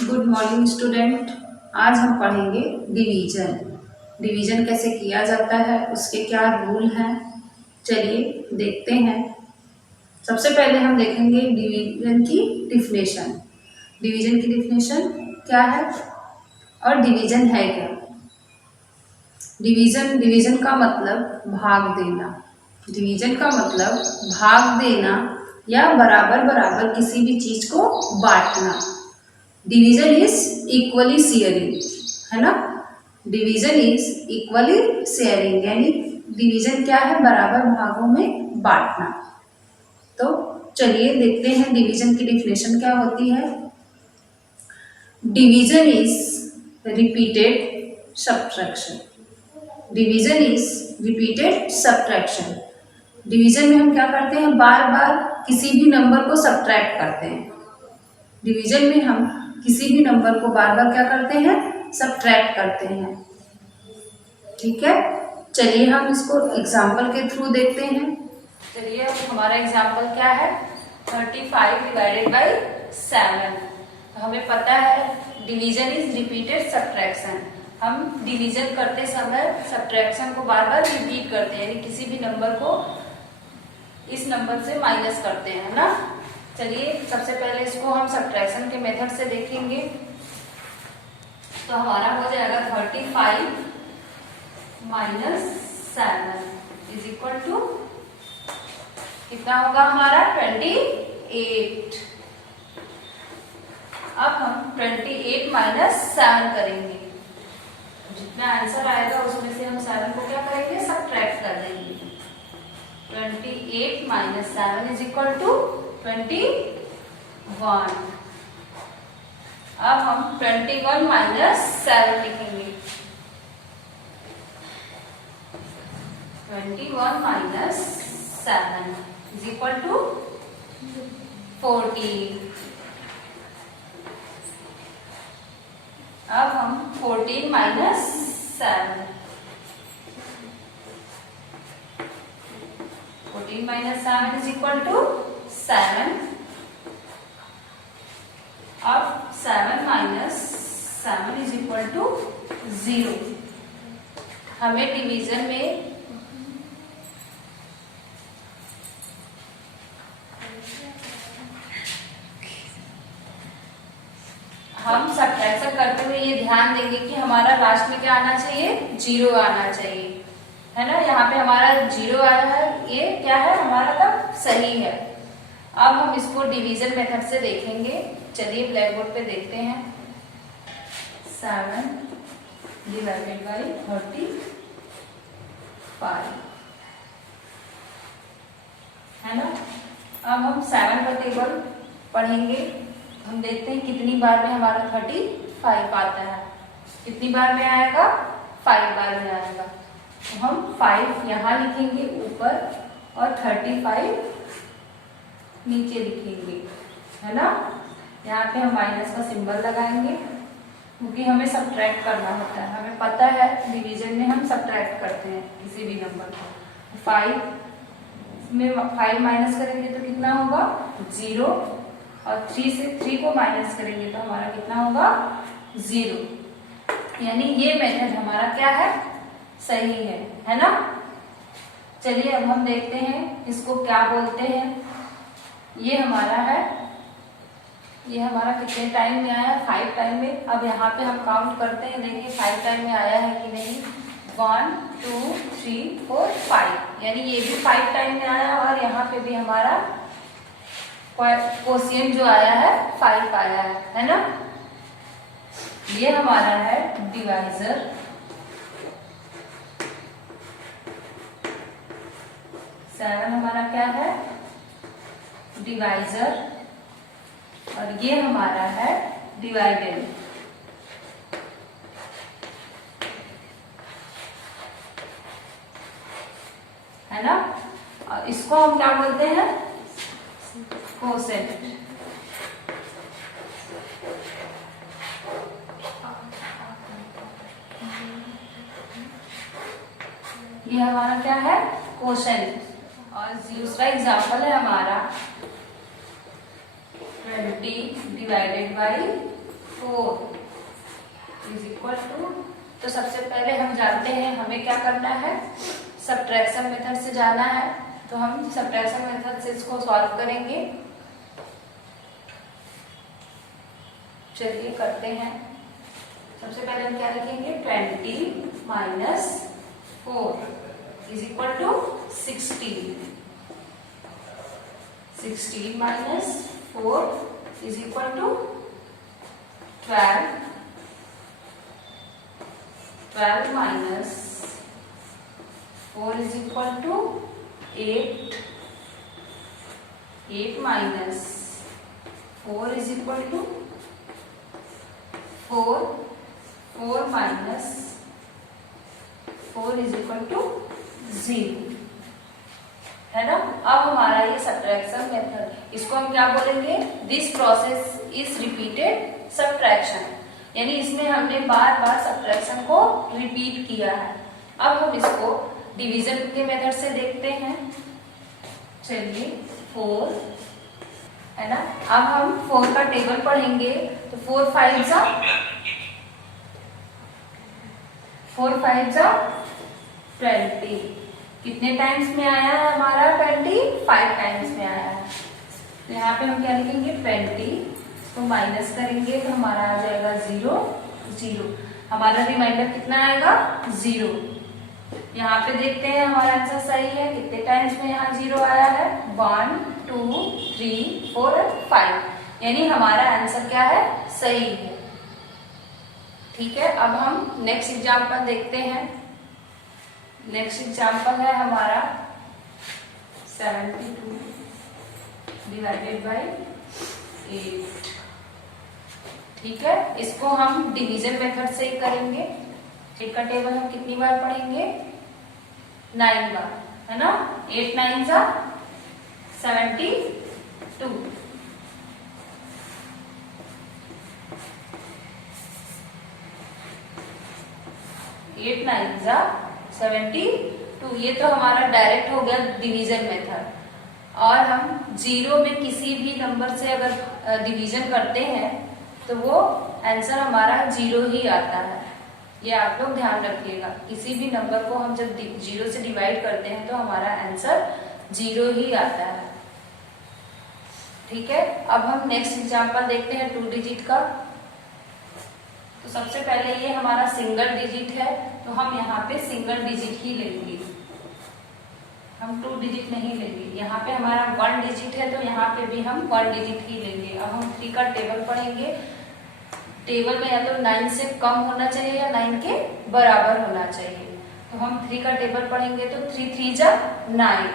Good morning student. आज हम पढ़ेंगे डिवीजन। डिवीजन कैसे किया जाता है, उसके क्या रूल हैं, चलिए देखते हैं। सबसे पहले हम देखेंगे डिवीजन की डिफिनेशन। डिवीजन की डिफिनेशन क्या है और डिवीजन है क्या। डिवीजन का मतलब भाग देना। डिवीजन का मतलब भाग देना या बराबर बराबर किसी भी चीज को बांटना। डिवीजन इज इक्वली शेयरिंग, है ना। डिवीजन इज इक्वली शेयरिंग यानी डिवीजन क्या है, बराबर भागों में बांटना। तो चलिए देखते हैं डिवीजन की डिफिनेशन क्या होती है। Division is repeated subtraction. Division is repeated subtraction. Division में हम क्या करते हैं, बार बार किसी भी नंबर को सब्ट्रैक्ट करते हैं। डिवीजन में हम किसी भी नंबर को बार बार क्या करते हैं, सब्ट्रैक्ट करते हैं। ठीक है, चलिए हम इसको एग्जाम्पल के थ्रू देखते हैं। चलिए हमारा एग्जाम्पल क्या है, 35 डिवाइडेड बाई 7। हमें पता है डिवीजन इज रिपीटेड सब्ट्रैक्शन। हम डिवीजन करते समय सब्ट्रैक्शन को बार बार रिपीट करते हैं, यानी किसी भी नंबर को इस नंबर से माइनस करते हैं ना। चलिए सबसे पहले इसको हम सब्ट्रैक्शन के मेथड से देखेंगे। तो हमारा हो जाएगा 35 माइनस 7 इज इक्वल टू कितना होगा हमारा 28। अब हम 28 माइनस 7 करेंगे। जितना आंसर आएगा उसमें से हम 7 को क्या करेंगे, सब्ट्रैक्ट कर देंगे। 28 माइनस 7 इज इक्वल टू 21। अब हम 21 माइनस 7 लिखेंगे। 21 माइनस 7 इज इक्वल टू 14। अब हम 14 minus 7, 14 minus 7 is equal to 7। अब 7 माइनस 7 इज इक्वल टू 0। हमें डिवीजन में हम सब्ट्रैक्शन करते हुए ये ध्यान देंगे कि हमारा लास्ट में क्या आना चाहिए, 0 आना चाहिए, है ना। यहाँ पे हमारा 0 आया है, ये क्या है हमारा तब सही है। अब हम इसको डिवीजन मेथड से देखेंगे। चलिए ब्लैक बोर्ड पे देखते हैं। 7 डिवाइडेड बाई 35 है ना। अब हम 7 का टेबल पढ़ेंगे। हम देखते हैं कितनी बार में हमारा 35 आता है। कितनी बार में आएगा, 5 बार में आएगा। तो हम 5 यहाँ लिखेंगे ऊपर और 35 नीचे लिखेंगे, है ना। यहाँ पे हम माइनस का सिंबल लगाएंगे क्योंकि हमें सब्ट्रैक्ट करना होता है। हमें पता है डिवीजन में हम सब्ट्रैक्ट करते हैं किसी भी नंबर को। 5 में 5 माइनस करेंगे तो कितना होगा, 0। और 3 से 3 को माइनस करेंगे तो हमारा कितना होगा, 0। यानी ये मेथड हमारा क्या है, सही है ना। चलिए अब हम देखते हैं इसको क्या बोलते हैं। ये हमारा है, ये हमारा कितने टाइम में आया, 5 टाइम में। अब यहाँ पे हम काउंट करते हैं, देखिए 5 टाइम में आया है कि नहीं। 1 2 3 4 5, यानी ये भी 5 टाइम में आया और यहाँ पे भी हमारा क्वोशिएंट जो आया है 5 आया है ना। ये हमारा है डिवाइजर। सेवन हमारा क्या है, डिवाइजर। और ये हमारा है डिवाइडेड, है ना। और इसको हम क्या बोलते हैं, कोसेंट। ये हमारा क्या है, कोसेंट। और दूसरा एग्जांपल है हमारा 20 divided by 4 is equal to, तो सबसे पहले हम जानते हैं हमें क्या करना है, सब्ट्रैक्शन मेथड से जाना है। तो हम सब्ट्रैक्शन मेथड से इसको सॉल्व करेंगे। चलिए करते हैं। सबसे पहले हम क्या लिखेंगे, 20 minus 4 is equal to 16। 16 minus 4 is equal to 12। 12 minus 4 is equal to 8। 8 minus 4 is equal to 4। 4 minus 4 is equal to 0, है ना। अब हमारा ये सब्ट्रैक्शन मेथड, इसको हम क्या बोलेंगे, this process is repeated subtraction, यानी इसमें हमने बार बार सब्ट्रैक्शन को रिपीट किया है। अब हम इसको डिवीजन के मेथड से देखते हैं। चलिए 4, है ना। अब हम 4 का टेबल पढ़ेंगे, तो 4 5 जा 20। कितने टाइम्स में आया है हमारा, 25 टाइम्स में आया है। तो यहाँ पे हम क्या लिखेंगे, 20, इसको माइनस करेंगे तो हमारा आ जाएगा 0 0। हमारा रिमाइंडर कितना आएगा, 0। यहाँ पे देखते हैं हमारा आंसर सही है, कितने टाइम्स में यहाँ 0 आया है, 1 2 3 4 5, यानी हमारा आंसर क्या है, सही है। ठीक है, अब हम नेक्स्ट एग्जाम्पल देखते हैं। नेक्स्ट एग्जाम्पल है हमारा 72 डिवाइडेड बाय 8। ठीक है, इसको हम डिवीजन मेथड से ही करेंगे। 8 का टेबल हम कितनी बार पढ़ेंगे, 9 बार, है ना। 8 9 जा 72। 8 9 जा 72। ये तो हमारा डायरेक्ट हो गया डिवीजन मेथड। और हम 0 में किसी भी नंबर से अगर डिवीजन करते हैं तो वो आंसर हमारा 0 ही आता है। ये आप लोग ध्यान रखिएगा, किसी भी नंबर को हम जब 0 से डिवाइड करते हैं तो हमारा आंसर 0 ही आता है। ठीक है, अब हम नेक्स्ट एग्जांपल देखते हैं 2 डिजिट का। तो सबसे पहले ये हमारा सिंगल डिजिट है, तो हम यहाँ पे सिंगल डिजिट ही लेंगे, हम 2 डिजिट नहीं लेंगे। यहाँ पे हमारा 1 डिजिट है तो यहाँ पे भी हम 1 डिजिट ही लेंगे। अब हम 3 का टेबल पढ़ेंगे। टेबल में या तो 9 से कम होना चाहिए या 9 के बराबर होना चाहिए। तो हम 3 का टेबल पढ़ेंगे तो 3 3 जा 9।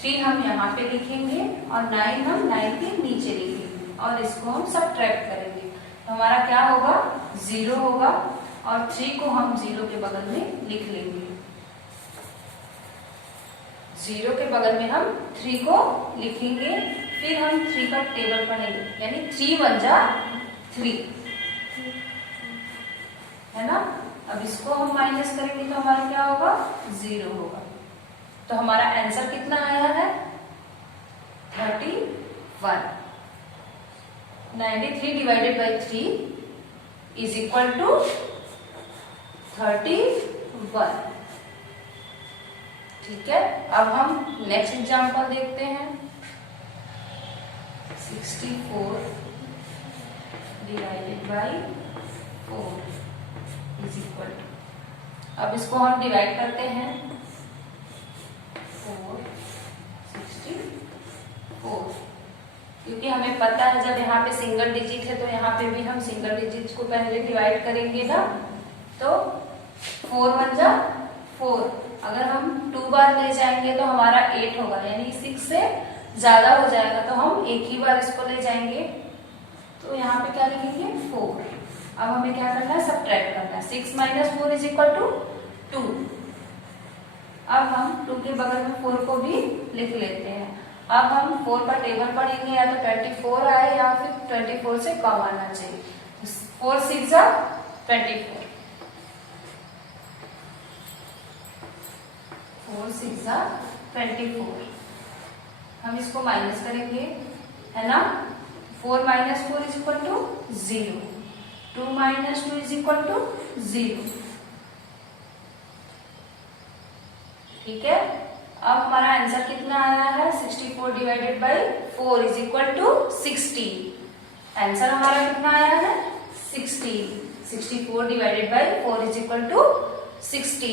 3 हम यहाँ पे लिखेंगे और 9 हम 9 के नीचे लिखेंगे और इसको हम सब्ट्रैक्ट करेंगे। तो हमारा क्या होगा, 0 होगा और 3 को हम 0 के बगल में लिख लेंगे। 0 के बगल में हम 3 को लिखेंगे, फिर हम 3 का टेबल पढ़ेंगे, यानी 3 1 जा 3, है ना। अब इसको हम माइनस करेंगे तो हमारा क्या होगा, 0 होगा। तो हमारा आंसर कितना आया है, 31। 93 divided by 3 is equal to 31। ठीक है, अब हम नेक्स्ट एग्जांपल देखते हैं। 64 divided by 4 is equal to, अब इसको हम डिवाइड करते हैं 4 64, क्योंकि हमें पता है जब यहाँ पे सिंगल डिजिट है तो यहाँ पे भी हम सिंगल डिजिट को पहले डिवाइड करेंगे ना। तो 4 1 जा 4, अगर हम 2 बार ले जाएंगे तो हमारा 8 होगा, यानी 6 से ज्यादा हो जाएगा तो हम एक ही बार इसको ले जाएंगे। तो यहाँ पे क्या लिखेंगे, 4। अब हमें क्या करना है, सब्ट्रैक्ट करना है। 6 माइनस 4 इज इक्वल टू 2। अब हम 2 के बगल में 4 को भी लिख लेते हैं। अब हम 4 का टेबल पढ़ेंगे, या तो 24 आए या फिर 24 से कम आना चाहिए। 4 6 जा 24, 4 6 जा 24। हम इसको माइनस करेंगे, है ना। 4 minus 4 is equal to 0। 2 minus 2 is equal to 0। ठीक है, अब हमारा आंसर कितना आया है 64 divided by 4 is equal to 60। Answer हमारा कितना आया है 60। 64 divided by 4 is equal to 60।